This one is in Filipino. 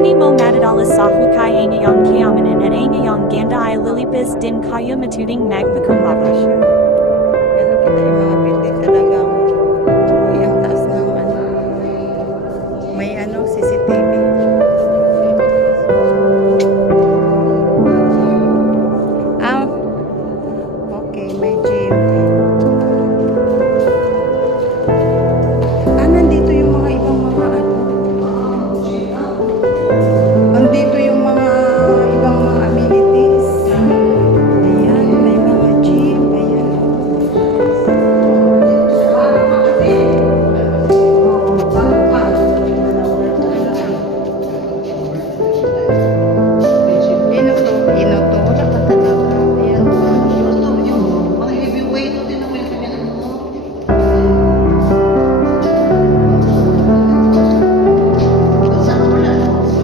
Hindi mo madadalas sa hukay ay ngayong kayamanan at ay ngayong ganda ay lilipis din kayo matuding magpakumbaba. Ganun kita yung mga building sa dagang